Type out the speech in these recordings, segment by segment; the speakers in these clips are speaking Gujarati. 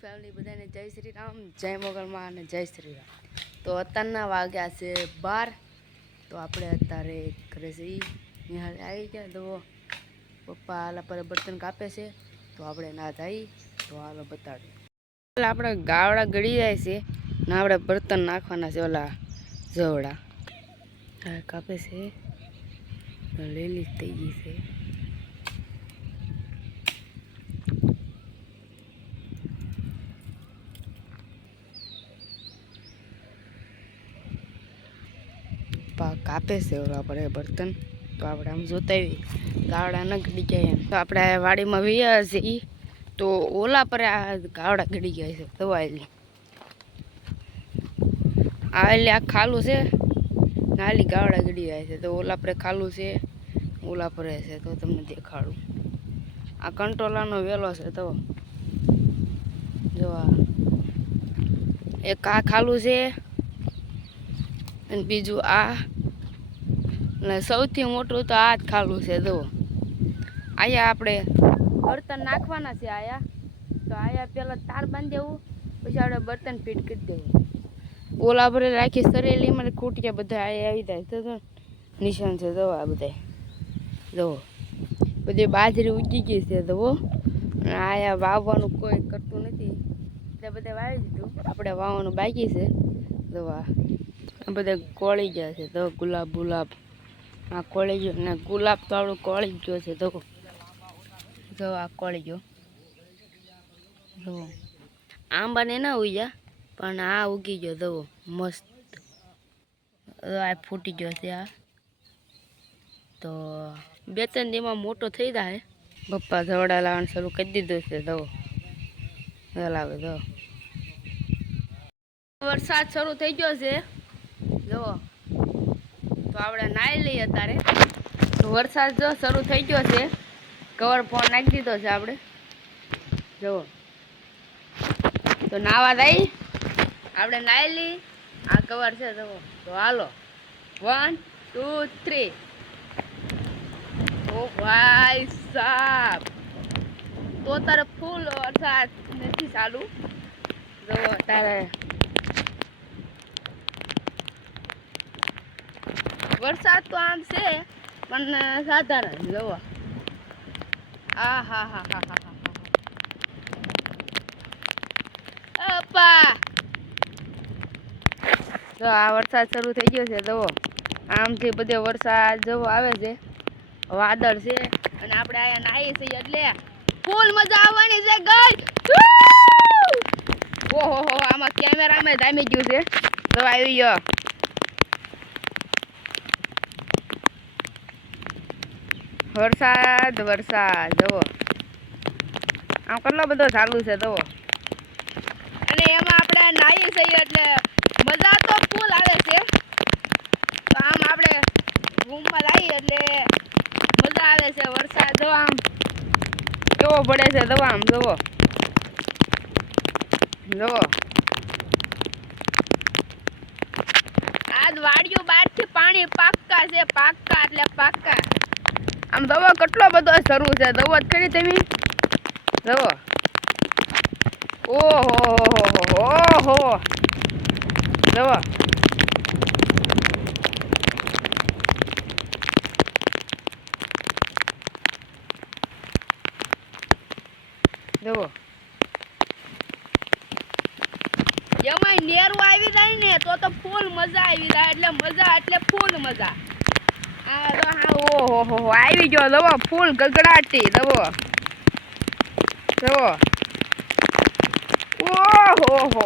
ફેમિલી બધાને જય શ્રી રામ, જય મોગલમાં અને જય શ્રી રામ. તો અત્યારના વાગ્યા છે બાર, તો આપણે અત્યારે ઘરે છે નિહાળ આવી ગયા. તો પપ્પા આલા પર બર્તન કાપે છે, તો આપણે ના થાય તો હાલો બતાડ્યું એટલે આપણે ગાવડા ગળી જાય છે, ને આપણે બર્તન નાખવાના છે ઓલા જવડા કાપે છે લીલી થઈ ગઈ છે. પા કાપે છે ઓલા આપણે બર્તન. તો આપણે આમ જોતા ગાવડા ન ગડી ગયા એમ. તો આપણે વાડીમાં વૈયા છે તો ઓલા પર આ ગાવડા ગડી ગયા છે દવાયેલી આ એટલે આ ખાલું છે. નાલી ગાવડા ગડી જાય છે. તો ઓલા પર ખાલું છે. ઓલા પર છે તો તમને દેખાડું. આ કંટ્રોલાનો વેલો છે તો. જો એક આ ખાલું છે. અને બીજું આ. ને સૌથી મોટું તો આ જ ખાલું છે, જુઓ. આયા આપણે બર્તન નાખવાના છે, આયા. તો આયા પહેલાં તાર બાંધી દેવું, પછી આપણે બર્તન ફીટ કરી દેવું. ઓલા ભરે રાખી સરેલી, મને ખૂટ્યા બધા આયા આવી જાય. તો નિશાન છે, જુઓ આ બધા જુઓ. બધી બાજરી ઉગી ગઈ છે, જુઓ. અને આયા વાવવાનું કોઈ કરતું નથી. એટલે બધા વાવી દીધું. આપણે વાવવાનું બાકી છે આ. બધા કોળી ગયા છે. તો ગુલાબ ગુલાબ. આ કોળી ગયો ને ગુલાબ તો આપણું કોળી ગયો છે. તો જો આ કોળી ગયો. જો. આંબાને ના ઉગ્યા પણ આ ઉગી ગયો. દવો મસ્ત. આ ફૂટી ગયો છે આ. તો બે ત્રણ દીમાં મોટો થઈ જાય. પપ્પા ધવડા લાવવાનું શરૂ કરી દીધું છે. દવો લાવે દો વરસાદ શરૂ થઈ ગયો છે. જુઓ તો આપણે નાહી લઈએ અત્યારે. તો વરસાદ જો શરૂ થઈ ગયો છે. કવર ફોન નાખી દીધો છે આપણે. જુઓ તો નાવા દઈ. આપણે નાહી લઈ આ કવર છે, જુઓ. તો હાલો. વન ટુ થ્રી ઓ ભાઈ સાહેબ તો તારે ફૂલ વરસાદ નથી ચાલુ. જુઓ, તારે વરસાદ તો આમ છે, પણ સાધારણ જોવો આ, હા હા હા હા હા તો આ વરસાદ શરૂ થઈ ગયો છે જવો આમથી બધે વરસાદ જવો આવે છે. વાદળ છે. અને આપણે અહીંયા નાહી છીએ એટલે ફૂલ મજા આવવાની છે, ગઈ! ઓહો, હો, આમાં કેમેરામાં જામી ગયું છે. તો આવી ગયો. વરસાદ વરસાદ જુઓ. આમ કેટલો બધો ચાલુ છે જુઓ. અને એમાં આપણે નાહી છીએ એટલે મજા તો ફૂલ આવે છે. તો આમ આપણે રૂમમાં લાવીએ એટલે મજા આવે છે વરસાદ જો આમ. કેવો પડે છે જુઓ આમ જુઓ. જુઓ. આજ વાડિયું બહારથી પાણી પાક્કા છે પાક્કા એટલે પાક્કા. આમ દવા કેટલો બધો શરૂ છે? દવા જ કરી તમે દવો? ઓહો ઓહો દવા? જુઓ એમાં નેરું આવી જાય ને, તો તો ફૂલ મજા આવી જાય, એટલે મજા, એટલે ફૂલ મજા. હા ઓહો હો હો આવી ગયો દવો ફૂલ ગગડાટી દવો દવો ઓહો હો.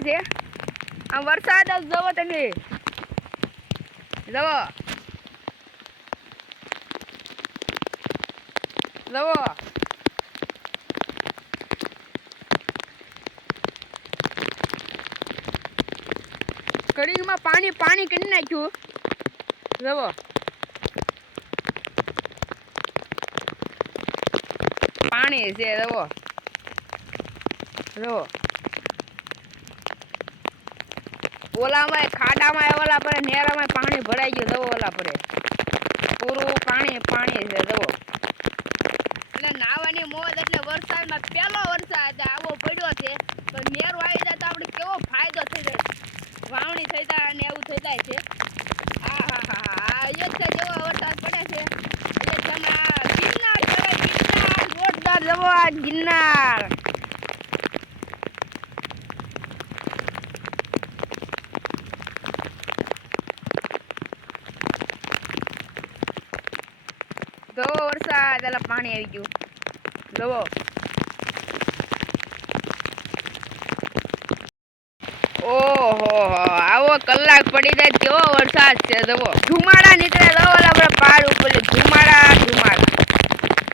ગયા છે. આમ વરસાદ જ જવો તમે. જવો. જવો. કડીમાં પાણી પાણી કરી નાખ્યું. જવો. પાણી છે, જવો. જવો. ઓલામાં ખાડામાં ઓલા પડે નેરામાં પાણી ભરાઈ ગયું, જવો ઓલા પડે. પૂરું પાણી પાણી છે, જવો. એટલે નાવાની મોજ એટલે વરસાદમાં પહેલો વરસાદ આવો પડ્યો છે. તો નેરો આવી જાય તો આપણે કેવો ફાયદો થઈ જાય? વાવણી થઈ જાય અને એવું થઈ જાય છે. હા હા હા હા એ જ જેવો વરસાદ પડે છે. એટલે તમે ગિરનાર કહેવાય, ગિરનાર, જોરદાર જવો આ ગિરનાર જવો એટલે પાણી આવી ગયું. જવો. ઓહો, આવો કલાક પડી જાય કેવો વરસાદ છે, જવો. ધુમાડા નીકળે જવો ઓલા આપણે પહાડ ઉપર ધુમાડા ધુમાડા.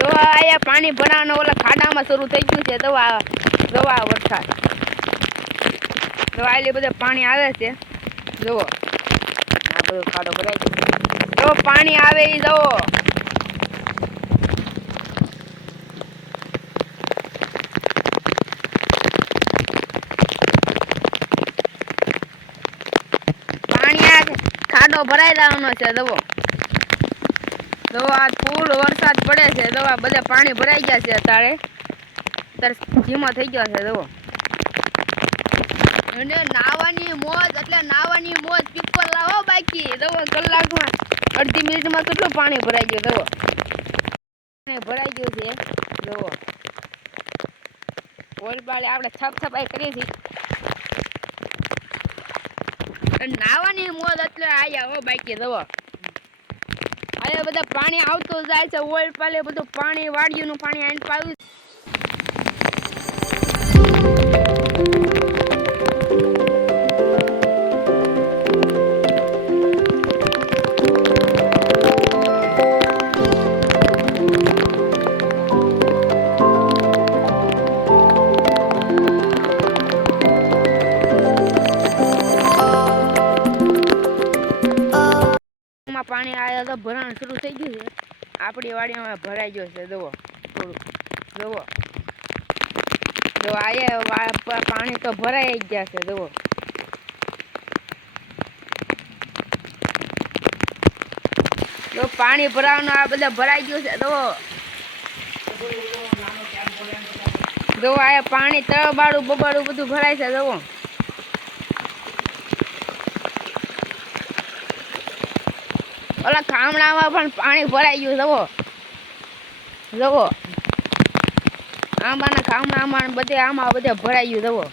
જો અહીંયા પાણી ભરાવાનો ઓલા ખાડામાં શરૂ થઈ ગયું છે દવા દવા વરસાદ. દવા એટલે બધા પાણી આવે છે. જુઓ આ બધો ખાડો ભરાય જો પાણી આવે એ જુઓ પાણી આ ખાડો ભરાઈ જવાનો છે દવો દવા ફૂલ વરસાદ પડે છે દવા બધા પાણી ભરાઈ ગયા છે અત્યારે. અત્યારે ધીમો થઈ ગયો છે દવો અને નાવાની મોજ, એટલે નાવાની મોજ પીપર લાવો બાકી. દવો કલાકમાં અડધી મિનિટમાં કેટલું પાણી ભરાઈ ગયું દવો પાણી ભરાઈ ગયું છે દવો ઓલ બાળે, આપણે છપ છપાઈ કરીએ છીએ. નાવાની મોજ એટલે આયા હો બાકી જુઓ અરે બધા પાણી આવતું જાય છે, ઓલ પાલે બધું પાણી વાડિયું નું પાણી આઈને પાયું પાણી આવ્યા તો ભરાણ શરૂ થઈ ગયું છે. આપણી વાડીમાં ભરાઈ ગયો છે. જુઓ થોડું જુઓ. જો આયા પાણી તો ભરાઈ ગયા છે. જુઓ. જો પાણી ભરાવાનું આ બધા ભરાઈ ગયું છે. જુઓ. જુઓ આ પાણી તળબાડું બબાડું બધું ભરાય છે. જુઓ. ઓલા ગામડામાં પણ પાણી ભરાઈ ગયું, જવો. જવો. આંબાના ગામડામાં બધે આમાં બધે ભરાઈ ગયું, જવો.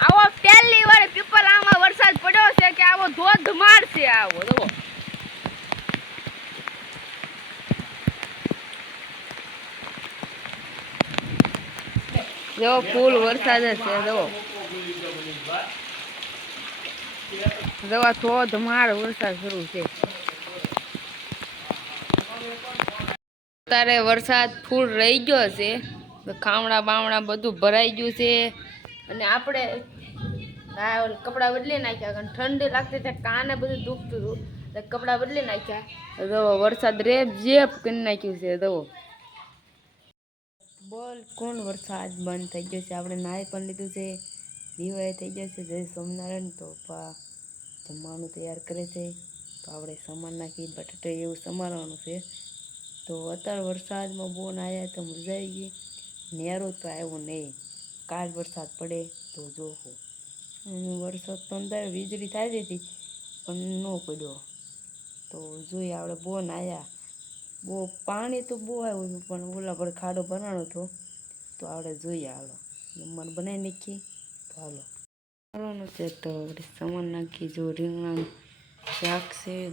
આવો પહેલી વાર પીપલ આમાં વરસાદ પડ્યો છે કે આવો ધોધમાર છે આવો, જવો. જો ફૂલ વરસાદ છે જુઓ જવા ધોધમાર વરસાદ શરૂ છે. અત્યારે વરસાદ ફૂલ રહી ગયો છે. ખામણા બામણા બધું ભરાઈ ગયું છે. અને આપણે કપડાં બદલી નાખ્યા કારણ ઠંડી લાગતી ત્યાં કાને બધું દુખતું હતું. એટલે કપડાં બદલી નાખ્યા. તો વરસાદ રેપ જેપ કરી નાખ્યું છે, તો. બોલ, કોણ વરસાદ બંધ થઈ ગયો છે? આપણે નાહી પણ લીધું છે. દિવાળી થઈ ગયો છે. જય સ્વામિનારાયણ, તો પા જમવાનું તૈયાર કરે છે. તો આપણે સમાન નાખી બટાટા એવું સમારવાનું છે. તો અત્યારે વરસાદમાં બોન આવ્યા તો મજા આવી ગઈ. નેરો તો આવ્યો નહીં. કાલ વરસાદ પડે તો જોવું વરસાદ તો અંદર વીજળી થઈ હતી, પણ ન પડ્યો. તો જોઈએ આપણે બોન આવ્યા બહુ પાણી તો બહુ આવ્યું હતું, પણ ઓલા પર ખાડો ભરાણો હતો. તો આપણે જોઈએ હાલો. જમવાનું બનાવી નાખીએ. તો હાલો. કરવાનું છે તો આપણે સમાન નાખી જો રીંગણાનું છે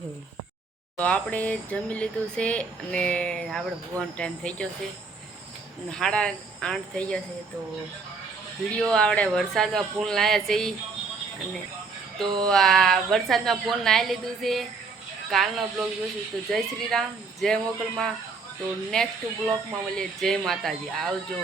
તો આપણે જમી લીધું છે અને આપણે ભૂવાનો ટાઈમ થઈ ગયો છે. સાડા આઠ થઈ ગયા છે તો વીડિયો આપણે વરસાદમાં ફોન લાવ્યા છે અને તો આ વરસાદમાં ફોન લાવી લીધું છે. કાલનો બ્લોગ જોઈશું તો જય શ્રી રામ, જય મોકલમાં તો નેક્સ્ટ બ્લોગમાં મળીએ. જય માતાજી. આવજો.